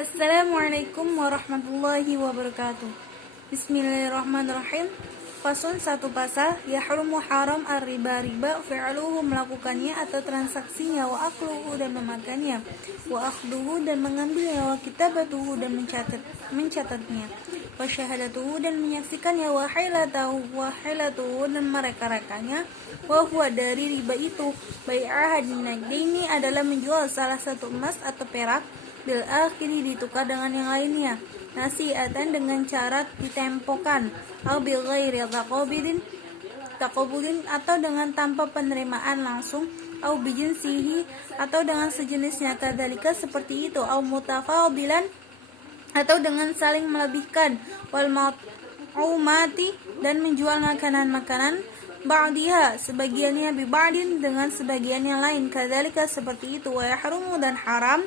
Assalamualaikum warahmatullahi wabarakatuh. Bismillahirrahmanirrahim. Fasun satu pasal, yahrumu haram ar-riba, riba fi'luhu melakukannya atau transaksinya, wa akluhu dan memakannya, wa akhduhu dan mengambilnya, wa kitabatuhu dan mencatatnya, wa syahadatuhu dan menyaksikannya, wa hilatuhu dan mereka-rekanya, wa huwa dari riba itu, bai'ah dinagdaini adalah menjual salah satu emas atau perak bil akhiri ditukar dengan yang lainnya, nasi'atan dengan cara ditempokan, au bil ghairi taqabudin atau dengan tanpa penerimaan langsung, au bijinsihi atau dengan sejenisnya, kadzalika seperti itu, au mutafadilan atau dengan saling melebihkan, wal mau'umati dan menjual makanan-makanan, ba'diha sebagiannya bi ba'din dengan sebagian yang lain, kadzalika seperti itu, wa yahrumu dan haram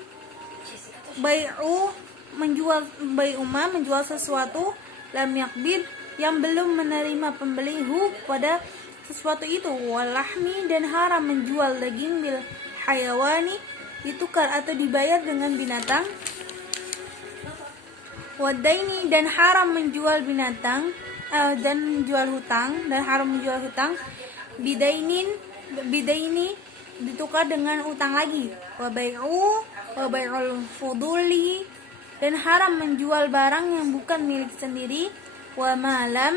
bai'u menjual sesuatu lam yakbid yang belum menerima pembeli pada sesuatu itu, walahmi dan haram menjual daging bil hayawani ditukar atau dibayar dengan binatang, wadaini dan haram menjual binatang dan menjual hutang, dan haram menjual hutang, bidaini ditukar dengan utang lagi, wa bai'ul fuduli dan haram menjual barang yang bukan milik sendiri, wa malam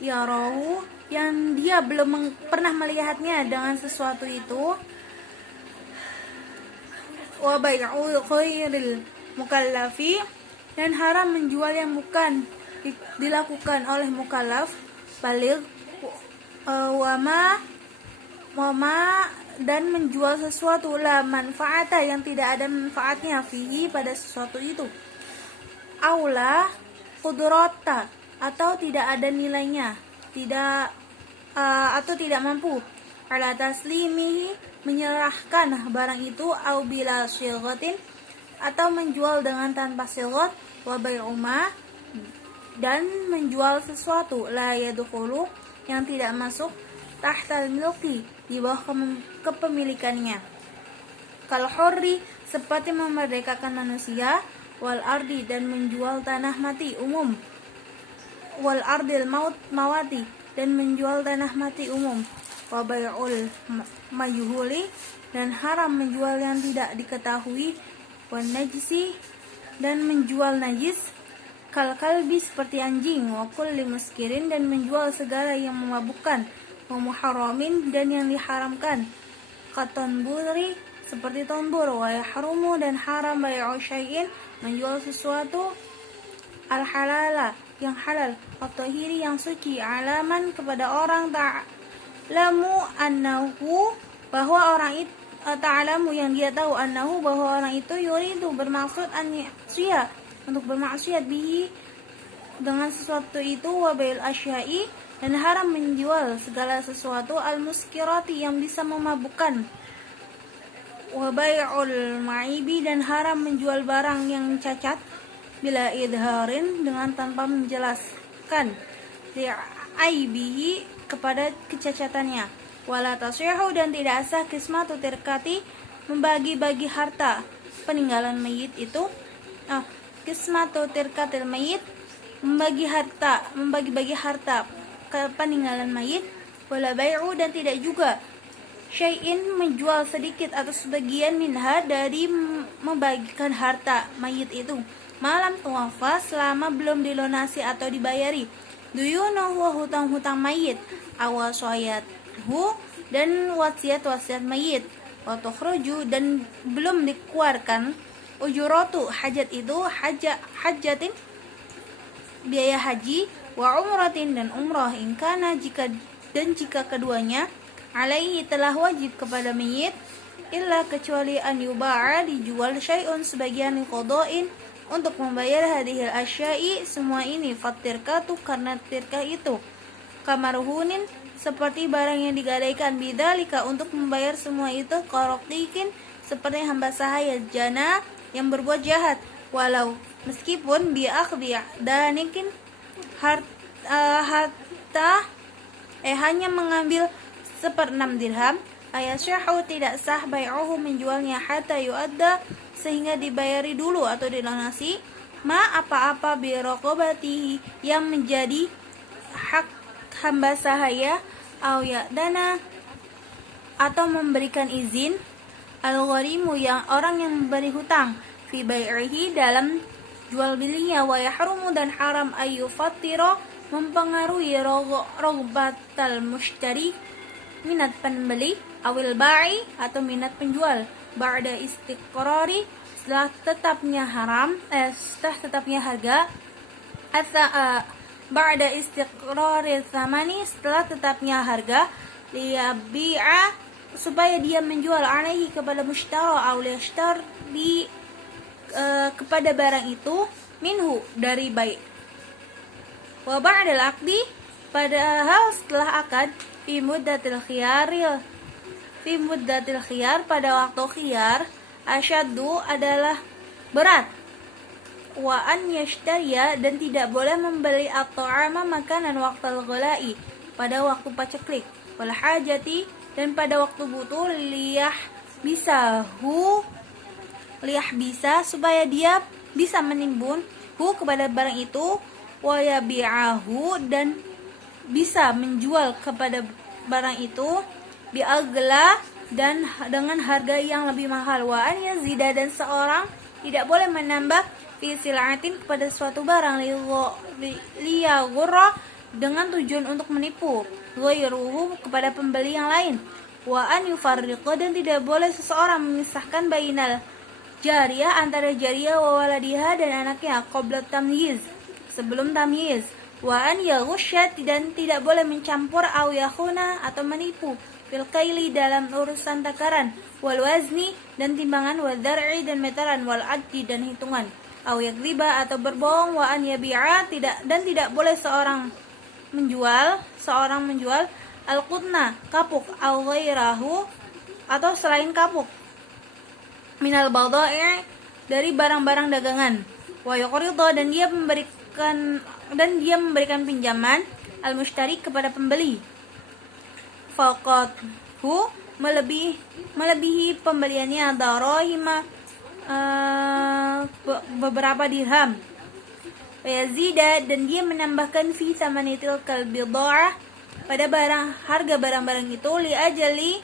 yarahu yang dia belum pernah melihatnya dengan sesuatu itu, wa bai'u khairil mukallafi dan haram menjual yang bukan dilakukan oleh mukallaf, baligh, wa ma dan menjual sesuatu la manfaata yang tidak ada manfaatnya fihi pada sesuatu itu, aula qudrata atau tidak ada nilainya, atau tidak mampu, ala taslimihi menyerahkan barang itu, au bila syighatin atau menjual dengan tanpa syighat, wa bai'uma dan menjual sesuatu la yadkhulu yang tidak masuk tahtal milki di bawah kepemilikannya, kal hurri seperti memerdekakan manusia, wal ardi dan menjual tanah mati umum, wal ardil mawati dan menjual tanah mati umum, wa bai'ul majhuli dan haram menjual yang tidak diketahui, wan najisi dan menjual najis, kal kalbi seperti anjing, wa kulli muskirin dan menjual segala yang memabukkan, wa muharramin dan yang diharamkan, katonburi seperti tonbur, wa yahrumu dan haram bai'u syai'in menjual sesuatu al halala yang halal, at-tahiri yang suci, alaman kepada orang ta'lamu annahu bahwa orang itu ta'lamu yang dia tahu, annahu bahwa orang itu yuridu bermaksud an ya'siya untuk bermaksiat bihi dengan sesuatu itu, wa bai'il asya'i dan haram menjual segala sesuatu al-muskirati yang bisa memabukkan, wa bai'ul ma'ibi dan haram menjual barang yang cacat, bila idharin dengan tanpa menjelaskan, li'aibihi kepada kecacatannya, wala tasyihu dan tidak sah kismatu tirkati membagi-bagi harta peninggalan mayit itu, kismatu tirkatil mayit membagi-bagi harta ke peninggalan mayit, wala bai'u dan tidak juga syai'in menjual sedikit atau sebagian minha dari membagikan harta mayit itu, malam tuwafa selama belum dilunasi atau dibayari, duyunuhu hutang-hutang mayit, awasayathu dan wasiat mayit, wa tukhruju dan belum dikeluarkan, ujuratu hajat itu hajatin biaya haji, wa umratin dan umrah, ingkana jika keduanya alaihi telah wajib kepada mayit, illa kecuali an yuba'a dijual syai'un sebagian liqada'in untuk membayar hadhil asya'i semua ini, fatirkatu karena tirkah itu, kamarhunin seperti barang yang digadaikan, bidzalika untuk membayar semua itu, qaraqtikin seperti hamba sahaya, jana yang berbuat jahat, walau meskipun bi'akhdhi danikin harta hanya mengambil 1/6 dirham, Ayasyahu tidak sah bai'uhu menjualnya hatta yu'adda sehingga dibayari dulu atau dilunasi ma apa-apa biraqabatihi yang menjadi hak hamba sahaya au ya'dana atau memberikan izin al-gharimu yang orang yang memberi hutang fi bai'ihi dalam jual belinya wa yahrumu dan haram ayyufattira mempengaruhi ragbatal mushtari minat pembeli awil ba'i atau minat penjual ba'da istiqrari setelah tetapnya harga ba'da istiqrari thamani setelah tetapnya harga liyabi'a supaya dia menjual alaihi kepada mushtara aw liyashtar kepada barang itu minhu dari bai' wa ba'dal aqdi padahal setelah akad fi muddatil khiyar pada waktu khiyar asyaddu adalah berat wa an yashtariya dan tidak boleh membeli at-ta'ama makanan waqtal ghala'i pada waktu paceklik wal hajati dan pada waktu butuh liyah bisa supaya dia bisa menimbun kepada barang itu wa yabi'ahu dan bisa menjual kepada barang itu bi'agla dan dengan harga yang lebih mahal wa an yazida dan seorang tidak boleh menambah fi sil'atin kepada suatu barang liyagurra dengan tujuan untuk menipu ghairuhu kepada pembeli yang lain wa an yufarriqa dan tidak boleh seseorang memisahkan bainal jariyah antara jariyah wa waladiha dan anaknya qabla tamyiz sebelum tamyiz wa an yaghusya dan tidak boleh mencampur aw yakhuna atau menipu fil kaili dalam urusan takaran wal wazni dan timbangan wal dzar'i dan meteran wal addi dan hitungan aw yakdziba atau berbohong wa an yabi'a tidak boleh seorang menjual al-qutna kapuk aw ghairahu atau selain kapuk minal badai' dari barang-barang dagangan wa yuqridu dan dia memberikan pinjaman al-mushtari kepada pembeli faqathu melebihi pembeliannya darahima beberapa dirham yazida dan dia menambahkan fi thamanitil kalbidha'ah pada harga barang-barang itu li ajali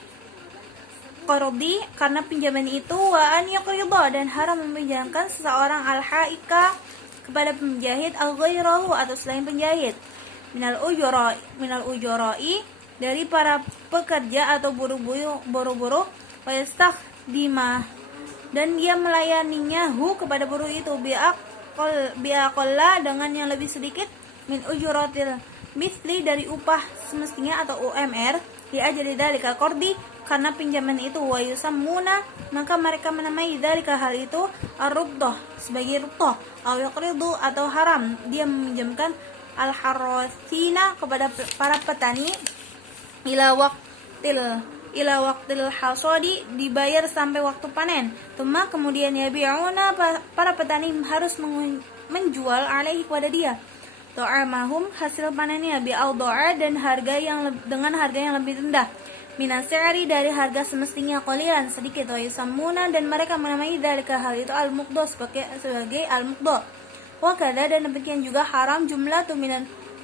qardi karena pinjaman itu wa an yaqrida dan haram meminjamkan seseorang al-haika kepada penjahit al-ghairahu atau selain penjahit minal ujara'i dari para pekerja atau buru-buru wa yastakhdimah dan dia melayaninya kepada buruh itu biaqalla dengan yang lebih sedikit min ujuratil misli dari upah semestinya atau UMR di ajali dzalika qardi karena pinjaman itu wa yusammuna maka mereka menamai dzalika hal itu ar-rubdah sebagai rubdah aw yaqridu atau haram dia meminjamkan al-harasina kepada para petani ila waqtil hasadi dibayar sampai waktu panen kemudian yabi'una para petani harus menjual alaihi kepada dia ta'amahum hasil panennya bi'awda'a dan dengan harga yang lebih rendah minas'ari dari harga semestinya qalilan sedikit wa yusammuna dan mereka menamai dzalika hal itu al-muqdha sebagai al-muqdha wa kadza dan demikian juga haram jumlatu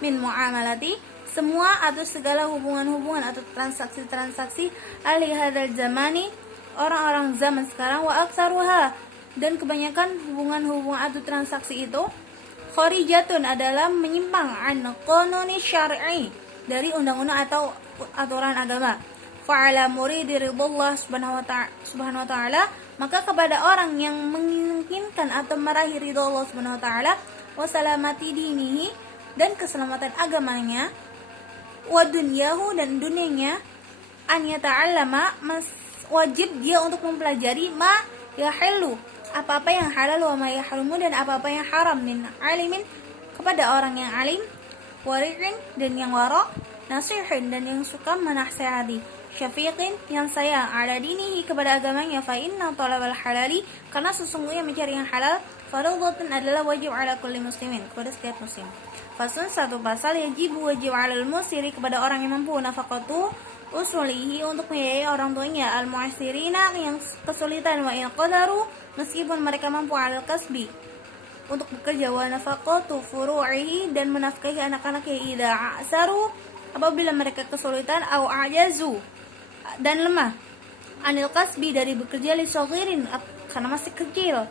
min muamalati semua atau segala hubungan-hubungan atau transaksi-transaksi ahli hadzal zamani orang-orang zaman sekarang wa aktsaruha dan kebanyakan hubungan-hubungan atau transaksi itu kharijatun adalah menyimpang an qanuni syar'i dari undang-undang atau aturan agama fa'ala muridi ridallah subhanahu wa ta'ala maka kepada orang yang menginginkan atau meraih ridha Allah subhanahu wa ta'ala wa salamati dinihi dan keselamatan agamanya wa dunyahu dan dunianya an yata'allama wajib dia untuk mempelajari ma yahillu apa-apa yang halal wa ma yahrumu dan apa-apa yang haram min alimin kepada orang yang alim wari'in dan yang wara nasihin dan yang suka menasihati syafiqin yang sayang ala dinihi kepada agamanya fa inna talabal halali karena sesungguhnya mencari yang halal fardhatun adalah wajib ala kulli muslimin kepada setiap muslim. Fasun satu pasal wajib alal musiri kepada orang yang mampu nafaqatu usulihi untuk membiayai orang tuanya, al-mu'assirina yang kesulitan, wa in qadaru meskipun mereka mampu, al kasbi untuk bekerja, wa nafaqatu furu'ihi dan menafkahi anak-anaknya, idza a'saru apabila mereka kesulitan, au ajazu dan lemah, anil kasbi dari bekerja, li saghirin karena masih kecil,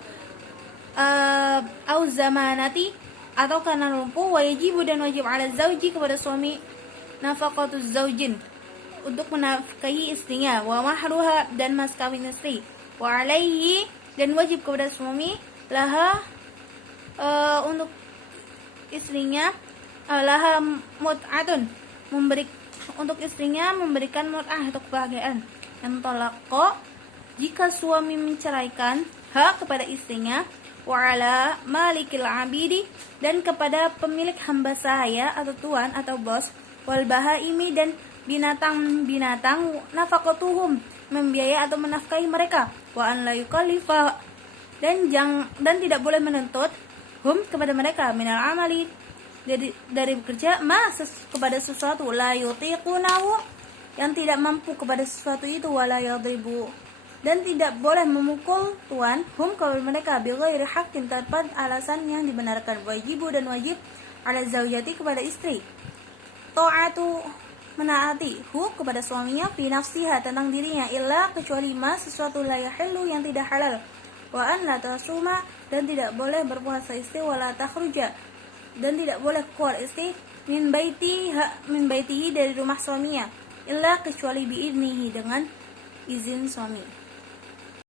au zamanati atau karena lumpuh, wa yajibu dan wajib ala zauji kepada suami, nafaqatu zaujin untuk menafkahi istrinya, wa mahruha dan mas kawin istri, wa alaihi dan wajib kepada suami, laha untuk istrinya, laha mut'atun untuk istrinya memberikan mut'ah atau kebahagiaan, yang tolako jika suami menceraikan, hak kepada istrinya, wa ala malikil abidi dan kepada pemilik hamba sahaya atau tuan atau bos, wal bahaimi dan binatang, nafaqatuhum membiayai atau menafkahi mereka, wa an la yukallifa dan tidak boleh menuntut hum kepada mereka, minal amali dari bekerja, kepada sesuatu, la yutiqunahu yang tidak mampu kepada sesuatu itu, wala yadribu dan tidak boleh memukul tuan hum kepada mereka, bighairi haqqin tanpa alasan yang dibenarkan, wajibu dan wajib ala zaujati kepada istri, ta'atu menaati hu kepada suaminya, fi nafsiha tentang dirinya, illa kecuali sesuatu la yahillu yang tidak halal, wa an la tasuma dan tidak boleh berpuasa istri, wala takhruja dan tidak boleh keluar istri, min baitihi dari rumah suaminya, illa kecuali biidnihi dengan izin suami.